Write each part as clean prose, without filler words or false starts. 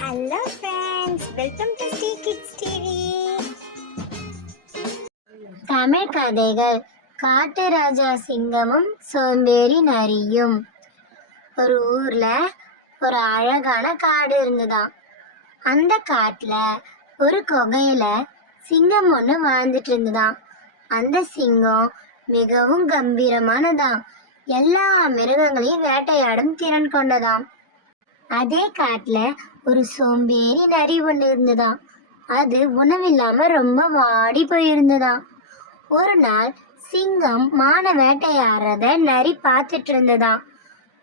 Hello friends, welcome to Sri kids TV. Tamil கதைகள். காட்டு ராஜா சிங்கமும் சோம்பேறி நரியும். ஒரு ஊர்ல ஒரு அழகான காடு இருந்ததாம். அந்த காட்டுல ஒரு குகையில சிங்கம் ஒண்ணு வாழ்ந்துட்டு இருந்ததாம். அந்த சிங்கம் மிகவும் கம்பீரமானதாம். எல்லா மிருகங்களையும் வேட்டையாடும் திறன் கொண்டதாம். அதே காட்டுல ஒரு சோம்பேறி நரி ஒண்ணு இருந்ததாம். அது உணவில்லாம ரொம்ப வாடி போயிருந்ததாம். ஒரு நாள் சிங்கம் மான வேட்டையாடுறத நரி பார்த்துட்டு இருந்ததாம்.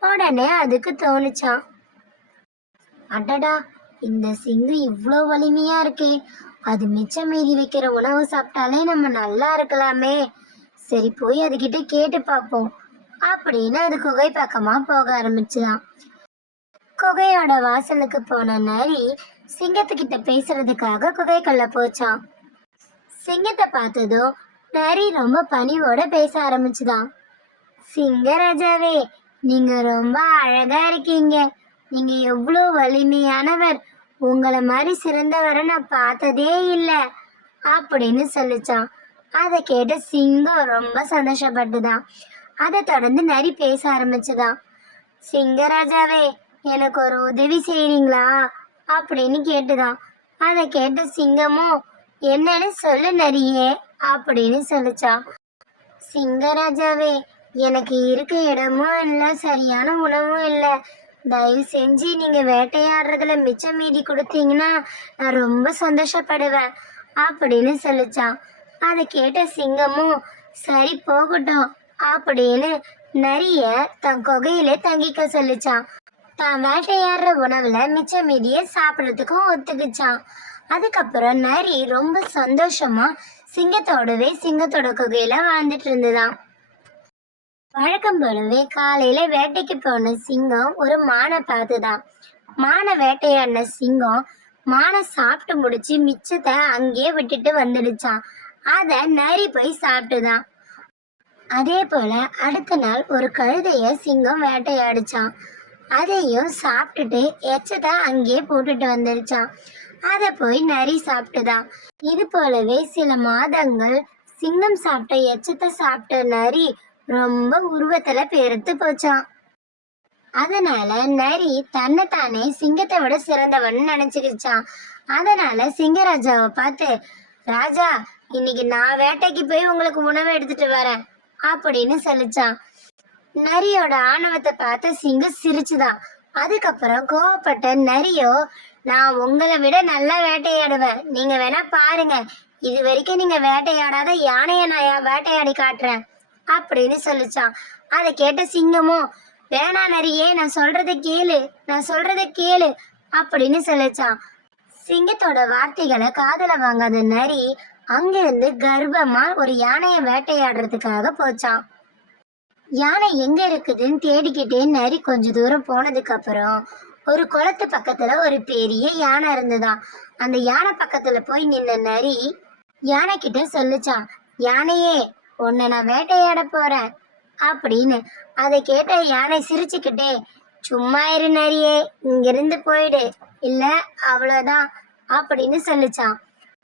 உடனே அதுக்கு தோணுச்சான், அடடா, இந்த சிங்கம் இவ்வளோ வலிமையா இருக்கே, அது மிச்சம் மீதி வைக்கிற உணவு சாப்பிட்டாலே நம்ம நல்லா இருக்கலாமே. சரி, போய் அதுகிட்ட கேட்டு பார்ப்போம் அப்படின்னு அது குகை பக்கமா போக ஆரம்பிச்சுதான். குகையோட வாசலுக்கு போன நரி சிங்கத்துக்கிட்ட பேசுறதுக்காக குகைக்குள்ள போச்சான். சிங்கத்தை பார்த்ததும் நரி ரொம்ப பணிவோட பேச ஆரம்பிச்சுதான். சிங்கராஜாவே, நீங்க ரொம்ப அழகா இருக்கீங்க. நீங்க எவ்வளோ வலிமையானவர். உங்களை மாதிரி சிறந்தவரை நான் பார்த்ததே இல்லை அப்படின்னு சொல்லிச்சான். அதை கேட்டு சிங்கம் ரொம்ப சந்தோஷப்பட்டுதான். அதை தொடர்ந்து நரி பேச ஆரம்பிச்சுதான். சிங்கராஜாவே, எனக்கு ஒரு உதவி செய்றீங்களா அப்படின்னு கேட்டுதான். அதை கேட்ட சிங்கமும், என்னன்னு சொல்லு நரியே அப்படின்னு சொல்லிச்சான். சிங்கராஜாவே, எனக்கு இருக்க இடமும் இல்லை, சரியான உணவும் இல்லை. தயவு செஞ்சு நீங்க வேட்டையாடுறதுல மிச்சம் மீதி கொடுத்தீங்கன்னா நான் ரொம்ப சந்தோஷப்படுவேன் அப்படின்னு சொல்லிச்சான். அதை கேட்ட சிங்கமும், சரி போகட்டும் அப்படின்னு நரிய தன் குகையில தங்கிக்க சொல்லிச்சான். தான் வேட்டையாடுற உணவுல மிச்ச மீதிய சாப்பிட்றதுக்கும் ஒத்துக்குச்சான். அதுக்கப்புறம் நரி ரொம்ப சந்தோஷமா சிங்கத்தோட குகையில வாழ்ந்துட்டு இருந்துதான். வழக்கம் போலவே காலையில வேட்டைக்கு போன சிங்கம் ஒரு மானை பார்த்துதான். மானை வேட்டையாடின சிங்கம் மானை சாப்பிட்டு முடிச்சு மிச்சத்தை அங்கேயே விட்டுட்டு வந்துடுச்சான். அத நரி போய் சாப்பிட்டுதான். அதே போல அடுத்த நாள் ஒரு கழுதைய சிங்கம் வேட்டையாடிச்சான். அதையும் சாப்பிட்டுட்டு எச்சத்தை அங்கேயே போட்டுட்டு வந்துருச்சான். அதை போய் நரி சாப்பிட்டுதான். இது போலவே சில மாதங்கள் சிங்கம் சாப்பிட்ட எச்சத்தை சாப்பிட்ட நரி ரொம்ப உருவத்துல பெருத்து போச்சான். அதனால நரி தன்னைத்தானே சிங்கத்தை விட சிறந்தவன் நினைச்சுக்கிச்சான். அதனால சிங்கராஜாவை பார்த்து, ராஜா, இன்னைக்கு நான் வேட்டைக்கு போய் உங்களுக்கு உணவு எடுத்துட்டு வரேன் அப்படின்னு சொல்லிச்சான். நரியோட ஆணவத்தை பார்த்து சிங்கம் சிரிச்சுதான். அதுக்கப்புறம் கோவப்பட்ட நரியோ, நான் உங்களை விட நல்லா வேட்டையாடுவேன், நீங்க வேணா பாருங்க, இது வரைக்கும் நீங்க வேட்டையாடாத யானைய நான் வேட்டையாடி காட்டுறேன் அப்படின்னு சொல்லிச்சான். அதை கேட்ட சிங்கமும், வேணா நரியே, நான் சொல்றத கேளு அப்படின்னு சொல்லிச்சான். சிங்கத்தோட வார்த்தைகளை காதுல வாங்காத நரி அங்கிருந்து கர்வமா ஒரு யானைய வேட்டையாடுறதுக்காக போச்சான். யானை எங்க இருக்குதுன்னு தேடிக்கிட்டே நரி கொஞ்ச தூரம் போனதுக்கு அப்புறம் ஒரு குளத்து பக்கத்துல ஒரு பெரிய யானை இருந்ததாம். அந்த யானை பக்கத்துல போய் நின்ன நரி யானை கிட்ட சொல்லிச்சான், யானையே, உன்னை நான் வேட்டையாட போறேன் அப்படின்னு. அதை கேட்ட யானை சிரிச்சுக்கிட்டே, சும்மா இரு நரியே, இங்கிருந்து போயிடு, இல்ல அவ்வளவுதான் அப்படின்னு சொல்லிச்சான்.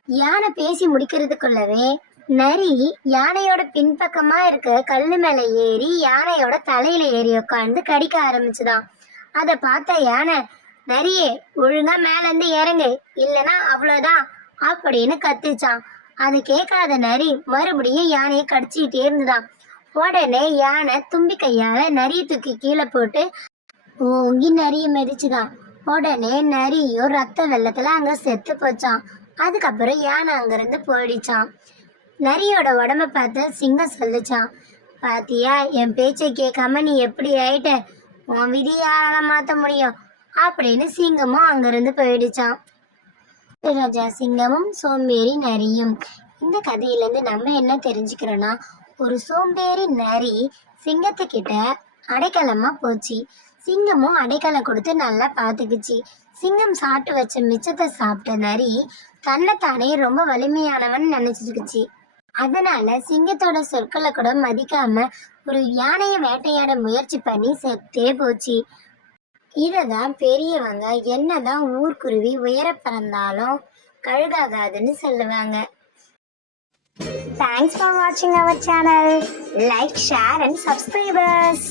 யானை பேசி முடிக்கிறதுக்குள்ளவே நரி யானையோட பின்பக்கமா இருக்க கல்லு மேல ஏறி யானையோட தலையில ஏறி உட்காந்து கடிக்க ஆரம்பிச்சுதான். அதை பார்த்த யானை, நரியே, ஒழுங்கா மேல இருந்து இறங்கு, இல்லைன்னா அவ்வளவுதான் அப்படின்னு கத்துச்சான். அது கேட்காத நரி மறுபடியும் யானையை கடிச்சிக்கிட்டே இருந்துதான். உடனே யானை தும்பி கையால நரியை தூக்கி கீழே போட்டு ஓங்கி நரிய மிதிச்சுதான். உடனே நரியும் ரத்த வெள்ளத்துல அங்க செத்து போச்சான். அதுக்கப்புறம் யானை அங்கிருந்து போயிடுச்சான். நரியோட உடம்ப பார்த்து சிங்கம் சொல்லிச்சான், பாத்தியா, என் பேச்சை கேட்காம நீ எப்படி ஆயிட்ட, உன் விதி யாரால மாத்த முடியும் அப்படின்னு சிங்கமும் அங்கிருந்து போயிடுச்சான். ராஜா சிங்கமும் சோம்பேறி நரியும். இந்த கதையிலேருந்து நம்ம என்ன தெரிஞ்சுக்கிறோம்னா, ஒரு சோம்பேறி நரி சிங்கத்துக்கிட்ட அடைக்கலமா போச்சு. சிங்கமும் அடைக்கலம் கொடுத்து நல்லா பார்த்துக்குச்சு. சிங்கம் சாப்பிட்டு வச்ச மிச்சத்தை சாப்பிட்ட நரி தன்னைத்தானே ரொம்ப வலிமையானவன் நினைச்சிருக்குச்சு. அதனால சிங்கத்தோட சொற்களை கூட மதிக்காம ஒரு யானையை வேட்டையாட முயற்சி பண்ணி செத்தே போச்சு. இதை தான் பெரியவங்க என்னதான் ஊர்க்குருவி உயர பறந்தாலும் கழுகாகாதுன்னு சொல்லுவாங்க. தேங்க்ஸ் ஃபார் வாட்சிங் our channel. Like, share and subscribers.